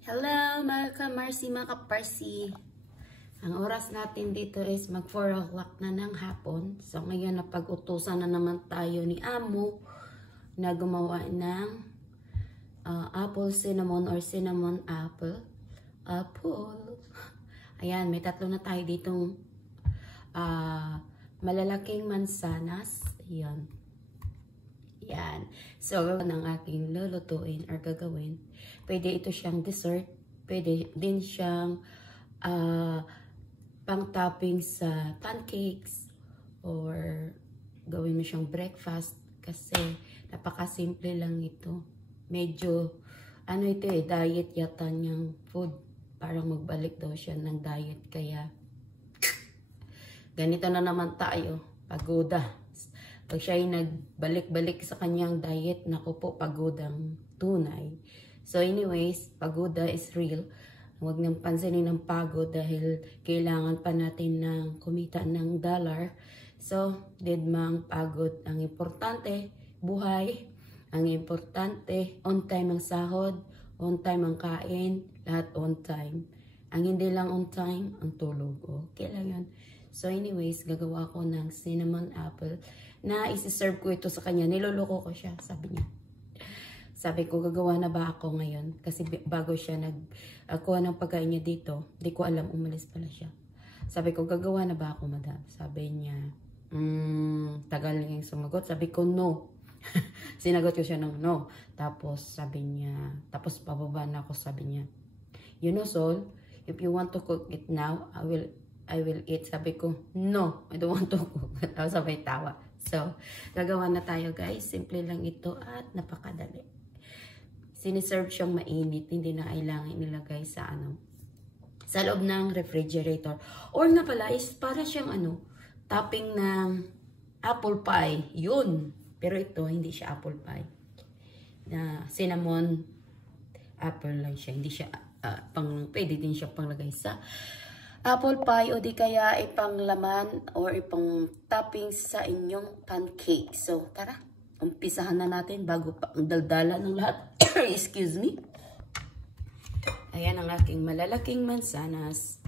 Hello mga ka-Marcy, mga ka-Parsi. Ang oras natin dito is mag 4 o'clock na ng hapon. So ngayon napag-utusan na naman tayo ni Amo na gumawa ng apple cinnamon or cinnamon apple. Ayan, may tatlo na tayo ditong malalaking mansanas. Ayan. Yan. So, ng aking lulutuin or gagawin. Pwede ito siyang dessert. Pwede din siyang pang-topping sa pancakes or gawin mo siyang breakfast kasi napakasimple lang ito. Medyo, ano ito diet yata niyang food. Parang magbalik daw siya ng diet. Kaya, ganito na naman tayo. Pagoda. Pag siya ay nagbalik-balik sa kanyang diet, naku po, pagodang tunay. So anyways, pagoda is real. Huwag nang pansinin ng pagod dahil kailangan pa natin ng kumita ng dollar. So, didmang pagod. Ang importante, buhay. Ang importante, on time ang sahod, on time ang kain, lahat on time. Ang hindi lang on time, ang tulog. Okay lang yun. So anyways, gagawa ko ng cinnamon apple na isi-serve ko ito sa kanya. Niloloko ko siya, sabi niya. Sabi ko, gagawa na ba ako ngayon? Kasi bago siya nagkuha ng pagkain niya dito, di ko alam, umalis pala siya. Sabi ko, gagawa na ba ako, madam? Sabi niya, tagal niyang sumagot. Sabi ko, no. Sinagot ko siya ng no. Tapos sabi niya, tapos pababa na ako, sabi niya, you know, Sol, if you want to cook it now, I will eat. Sabi ko, no, I don't want to cook. Tapos sabay tawa. So, gagawa na tayo guys. Simple lang ito at napakadali. Siniserve siyang mainit. Hindi na kailangan nilagay sa sa loob ng refrigerator. Or nga pala is para siyang topping ng apple pie. Yun. Pero ito, hindi siya apple pie. Na cinnamon apple lang siya. Hindi siya pwede din siya panglagay sa apple pie o di kaya ipang laman or ipang topping sa inyong pancake. So, tara. Umpisahan na natin bago pa ang daldala ng lahat. Excuse me. Ayan ang aking malalaking mansanas.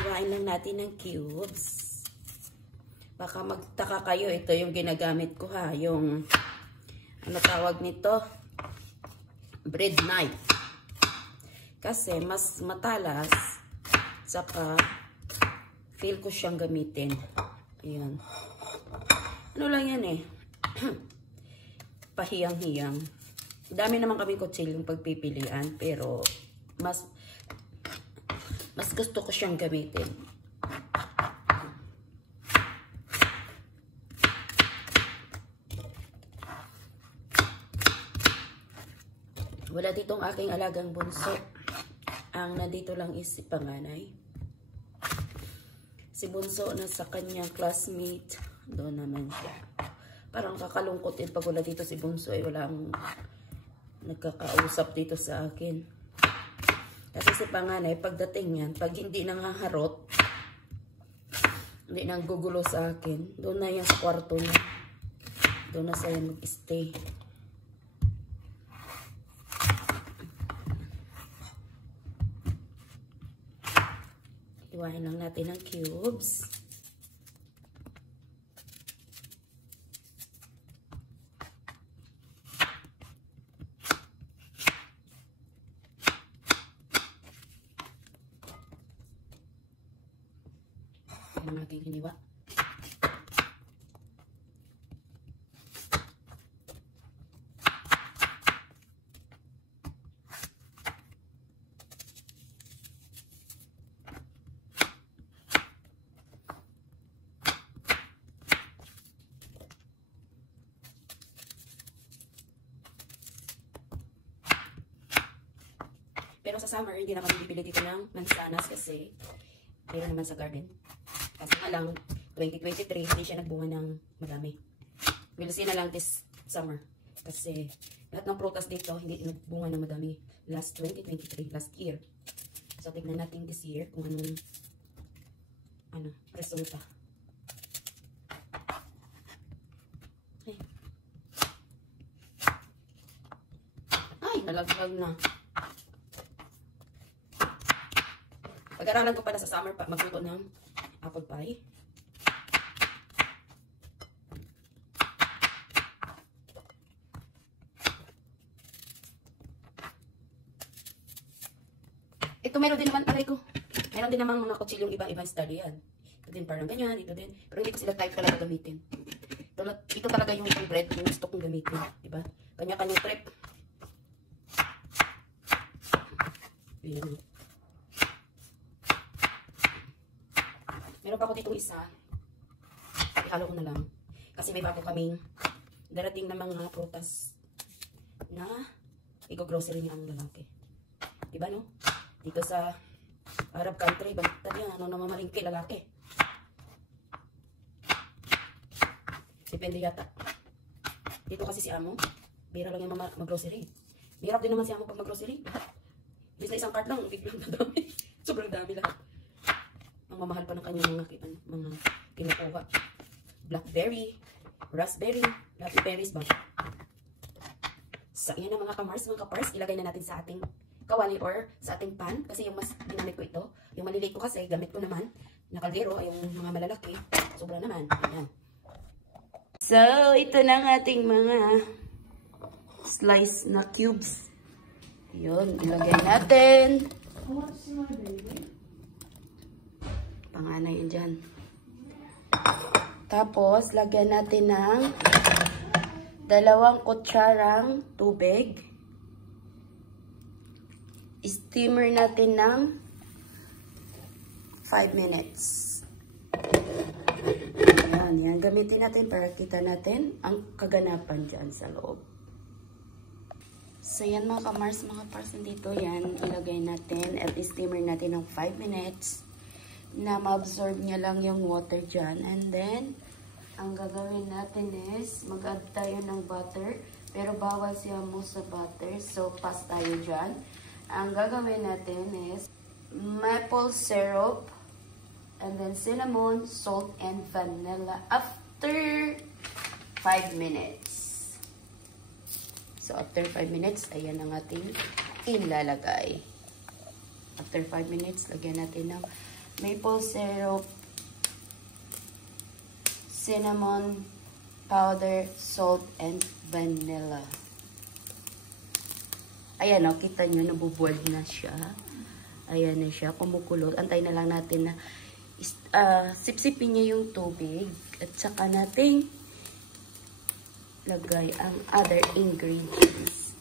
Iwain lang natin ng cubes. Baka magtaka kayo. Ito yung ginagamit ko ha. Yung, ano tawag nito? Bread knife. Kasi mas matalas saka feel ko siyang gamitin. Ayan. Ano lang yan pahiyang-hiyang. Dami naman kami kutsilyong pagpipilian pero mas gusto ko siyang gamitin. Wala ditong aking alagang bunso. Ang nandito lang is si panganay. Si bunso na sa kanyang classmate. Doon naman siya. Parang kakalungkot din pag wala dito si bunso. Walang nagkakausap dito sa akin. Kasi si panganay, pagdating yan, pag hindi nangaharot, hindi nang gugulo sa akin, doon na yan sa kwarto niya. Doon na siya mag-stay. Iwain lang natin ang cubes. Ang aking hiniwa. Pero sa summer, hindi na kami bibili dito ng mansanas kasi mayroon naman sa garden. Kasi nga lang, 2023, hindi siya nagbunga ng marami. We'll see na lang this summer. Kasi lahat ng prutas dito, hindi nagbunga ng madami. Last 2023, last year. So, tignan natin this year kung anong resulta. Okay. nalaglag na. Pag-aralan ko pala sa summer pa magluto ng apple pie. Ito meron din naman, aray ko. Meron din naman mga kutsilyong iba-ibang style yan. Ito din parang ganyan, ito din. Pero hindi ko sila type talaga gamitin. Ito talaga yung bread, yung gusto kong gamitin. Diba? Kanya-kanyang trip. Ayan. Meron pa ako ditong isa. Ihalo ko na lang. Kasi may bago kaming darating na mga prutas na i-grocery niya ang lalaki. Diba no? Dito sa Arab country, baliktad yan. Ano namamalingki, lalaki. Depende yata. Dito kasi si Amo, bira lang yung mag-grocery. Hirap din naman si Amo pag mag-grocery. Bis na isang cart lang, biglang dami. Sobrang dami lahat. Ang mamahal pa ng kanyang mga kinukuha. Blackberry, raspberry, lahat yung berries ba? So, yan na mga kamars, mga kapars. Ilagay na natin sa ating kawali or sa ating pan. Kasi yung mas ginamit ko ito. Yung maliliit ko kasi, gamit ko naman na kaldero ay yung mga malalaki. Sobra naman. Ayan. So, ito na ang ating mga slice na cubes. Yun, ilagay natin. Panganay yun dyan. Tapos, lagyan natin ng 2 kutsarang tubig. Steamer natin ng 5 minutes. Ayan, yan. Gamitin natin para kita natin ang kaganapan dyan sa loob. So, yan mga kamars, mga parson dito. Yan, ilagay natin at steamer natin ng 5 minutes na ma-absorb niya lang yung water dyan. And then, ang gagawin natin is mag-add tayo ng butter. Pero bawal siya mo sa butter. So, pass tayo dyan. Ang gagawin natin is maple syrup. And then cinnamon, salt, and vanilla after 5 minutes. So, after 5 minutes, ayan ang ating ilalagay. After 5 minutes, lagyan natin ng maple syrup, cinnamon powder, salt, and vanilla. Ayan o, kita nyo, nabuboil na siya. Ayan na siya, kumukulot. Antay na lang natin na sipsipin niya yung tubig at saka natin lagay ang other ingredients.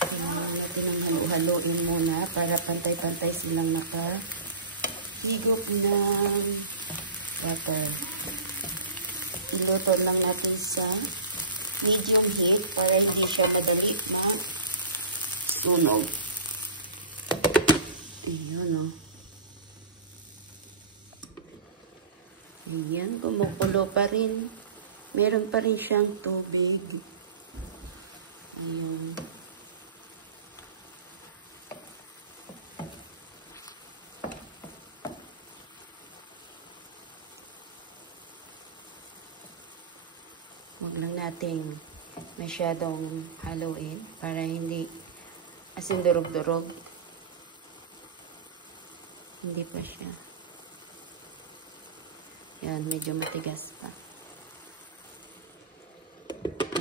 Natin ang halo-haloin muna para pantay-pantay silang nakahigop ng butter. Iluto lang natin sa medium heat para hindi siya madali sunog. Ayan o. Ayan, kumukulo pa rin. Meron pa rin siyang tubig. Ayan. Huwag lang nating masyadong haluin para hindi asin durog-durog. Hindi pa siya. Yan, medyo matigas pa.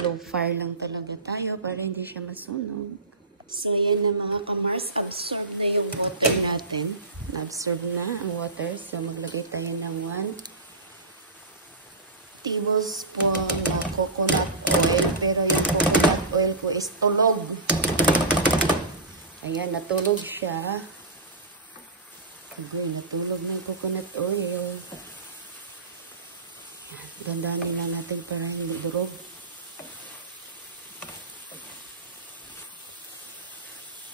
Low fire lang talaga tayo para hindi siya masunog. So, yan na mga kamars. Absorb na yung water natin. Na-absorb na ang water. So, maglagay tayo ng 1 tablespoon na coconut oil. Pero yung coconut oil ko is tulog. Ayan, natulog siya. Agoy, natulog na yung coconut oil. Gandanin lang natin para hindi durog.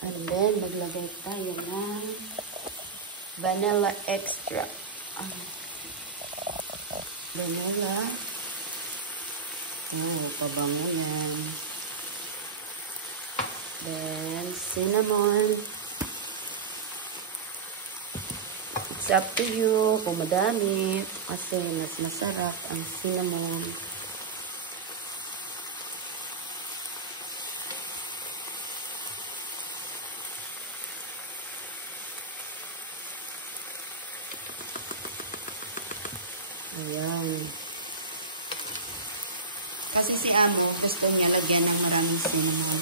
And then, maglagay tayo ng vanilla extract. Vanilla. Oh, pabango yan. Then, cinnamon. It's up to you kung madami kasi mas masarap ang cinnamon. Ayan. Kasi si Amo, gusto niya lagyan ng maraming cinnamon.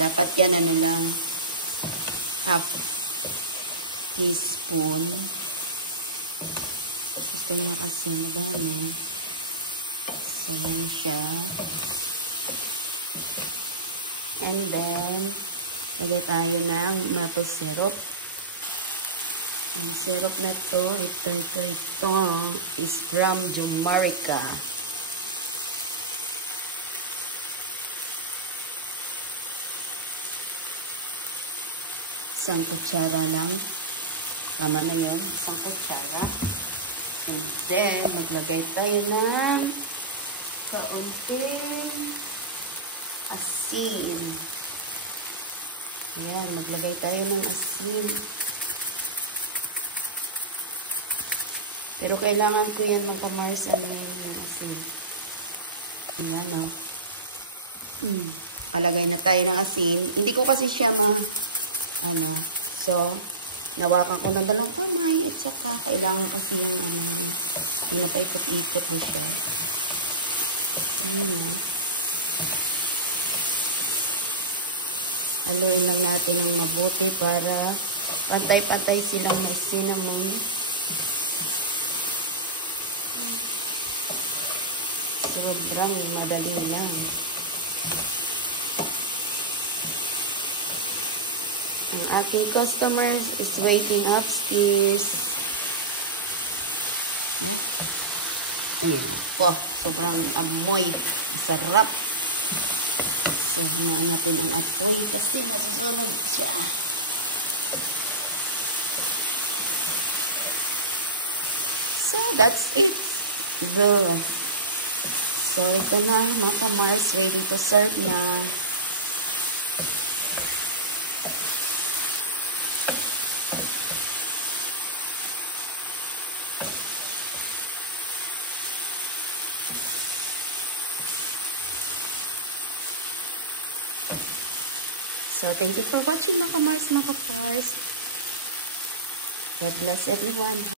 Dapat yan, ano lang, half teaspoon. Gusto niya kasi dami. So, yan siya. And then, lagay tayo ng maple syrup. Ang syrup na to, ito is from Jamaica. Isang kutsara lang. Tama na yun. Isang kutsara. And then, maglagay tayo ng kaunting asin. Ayan, maglagay tayo ng asin. Pero kailangan ko yan magpa-Mars yung asin. Ayan, o. Alagay na tayo ng asin. Hindi ko kasi siya so, nawakan ko ng dalawang kamay at saka kailangan kasi yung pinapay-ikot mo siya. Haluin lang natin ng mabuti para pantay-pantay silang may cinnamon. Sobrang madali lang. Ang aking customers is waiting upstairs. Ayan. Wow, sobrang amoy. Sarap. So, hinaan natin ang apoy kasi nasusunod siya. So, that's it. Good. So, ito na, mga Mars, ready to serve na. So, thank you for watching, mga Mars, mga Pars. God bless everyone.